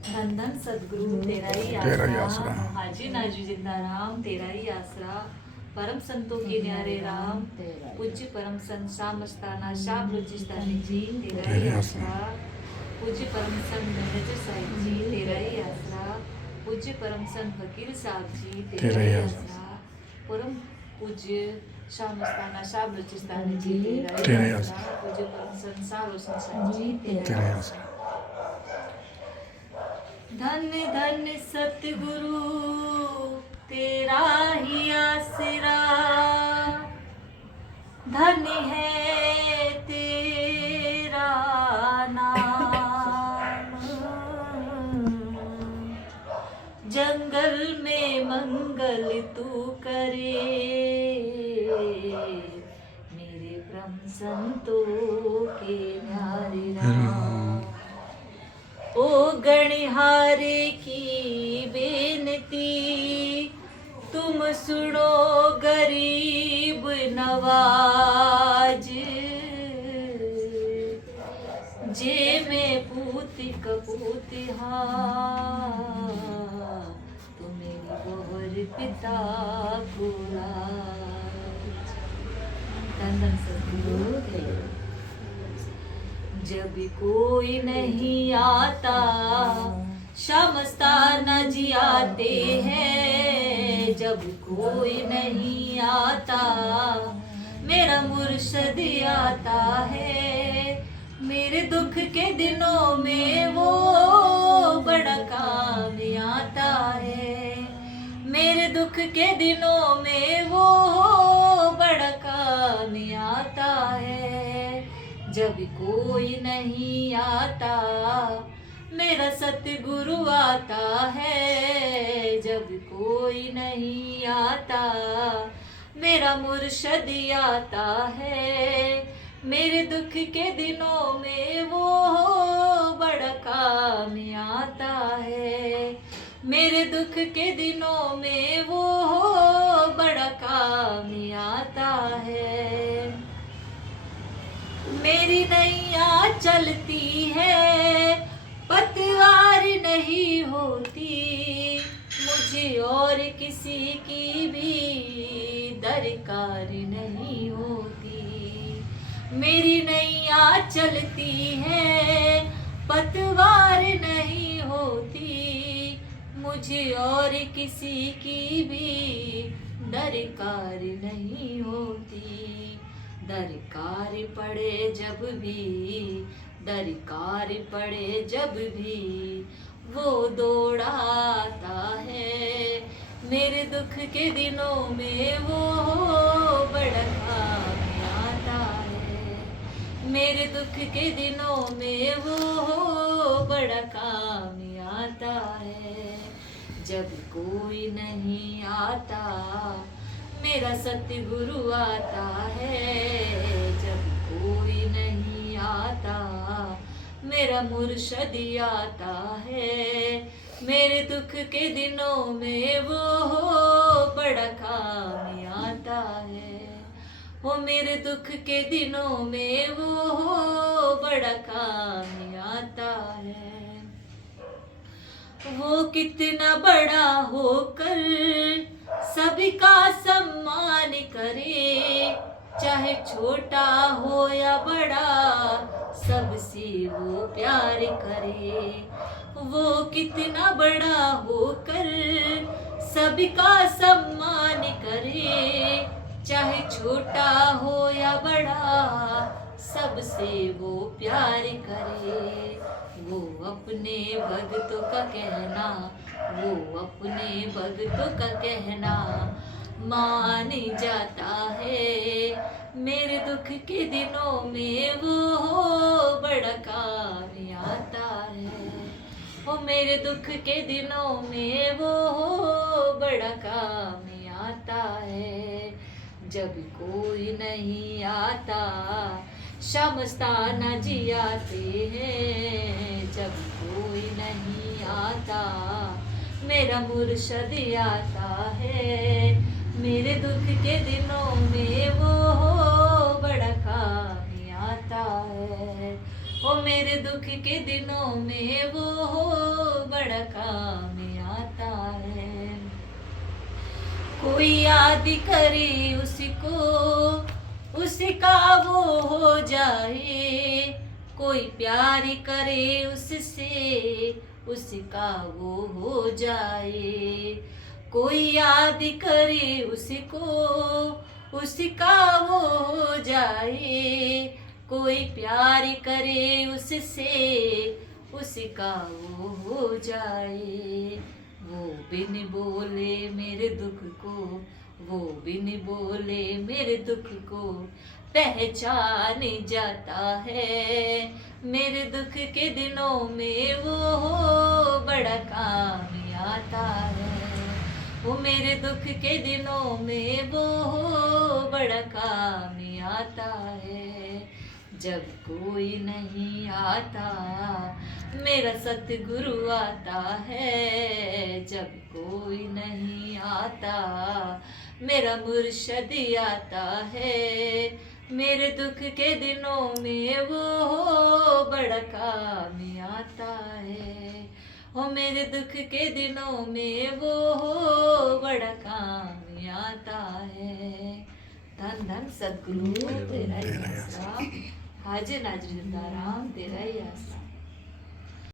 धन धन सदगुरु तेरा ही आसरा, हाजी नाजू जिंदा राम तेरा ही आसरा, परम संतों के न्यारे राम, पूज्य परम संत शाम मस्ताना शाह बलूचिस्तानी जी तेरा ही आसरा, पूज्य परम संत मेहर साहिब जी तेरा ही आसरा, पूज्य परम संत फकीर साहब जी तेरा ही आसरा, परम पूज्य शाह मस्ताना शाह बलूचिस्तानी जी तेरा ही आसरा, पूज्य परम संत शाह रोशन साहब जी तेरा ही आसरा। धन धन सतगुरु तेरा ही आसरा, धन है तेरा नाम, जंगल में मंगल तू करे, मेरे ब्रह्म संतों के न्यारे राम। ओ गणहारे की बेनती तुम सुनो गरीब नवाज, जे में पूत कपूत हाँ, तो मेरी बोहर पिता को राज। धन सतगुरु थे। जब कोई नहीं आता शमस्ताना जी आते हैं, जब कोई नहीं आता मेरा मुर्शद आता है, मेरे दुख के दिनों में वो बड़ा काम आता है, मेरे दुख के दिनों में वो बड़ा काम आता है। जब कोई नहीं आता मेरा सतगुरु आता है, जब कोई नहीं आता मेरा मुर्शद आता है, मेरे दुख के दिनों में वो बड़ा काम आता है, मेरे दुख के दिनों में वो बड़ा काम आता है। मेरी नैया चलती है पतवार नहीं होती, मुझे और किसी की भी दरकार नहीं होती, मेरी नैया चलती है पतवार नहीं होती, मुझे और किसी की भी दरकार नहीं होती। दरकार पड़े जब भी, दरकार पड़े जब भी वो दौड़ाता है, मेरे दुख के दिनों में वो बड़ा काम आता है, मेरे दुख के दिनों में वो बड़ा काम आता है। जब कोई नहीं आता मेरा सतगुरु आता है, जब कोई नहीं आता मेरा मुर्शद आता है, मेरे दुख के दिनों में वो बड़ा काम आता है, वो मेरे दुख के दिनों में वो बड़ा काम आता है। वो कितना बड़ा होकर सभी का सम्मान करे, चाहे छोटा हो या बड़ा सबसे वो प्यार करे, वो कितना बड़ा होकर सभी का सम्मान करे, चाहे छोटा हो या बड़ा सबसे वो प्यार करे। वो अपने भक्तों का कहना, वो अपने भक्तों का कहना मान जाता है, मेरे दुख के दिनों में वो बड़ा काम आता है, वो मेरे दुख के दिनों में वो बड़ा काम आता है। जब कोई नहीं आता शमस्ताना जी आते हैं, जब कोई नहीं आता मेरा मुर्शद आता है, मेरे दुख के दिनों में वो बड़ा काम आता है, वो मेरे दुख के दिनों में वो कोई याद करे उसको, उसका वो हो जाए। कोई प्यार करे उससे, उसका वो हो जाए। कोई याद करे उसको, उसका वो हो जाए। कोई प्यार करे उससे, उसका वो हो जाए। वो बिन बोले मेरे दुख को, वो बिन बोले मेरे दुख को पहचान जाता है। मेरे दुख के दिनों में वो बड़ा काम आता है। वो मेरे दुख के दिनों में वो बड़ा काम आता है। जब कोई नहीं आता मेरा सतगुरु आता है। जब कोई नहीं आता मेरा मुर्शद आता है। मेरे दुख के दिनों में वो बड़ा काम आता है। ओ मेरे दुख के दिनों में वो बड़ा काम आता है। धन धन सदगुरु तेरा ही आसरा, हाजिर नाजिर जिंदा राम तेरा ही आसरा।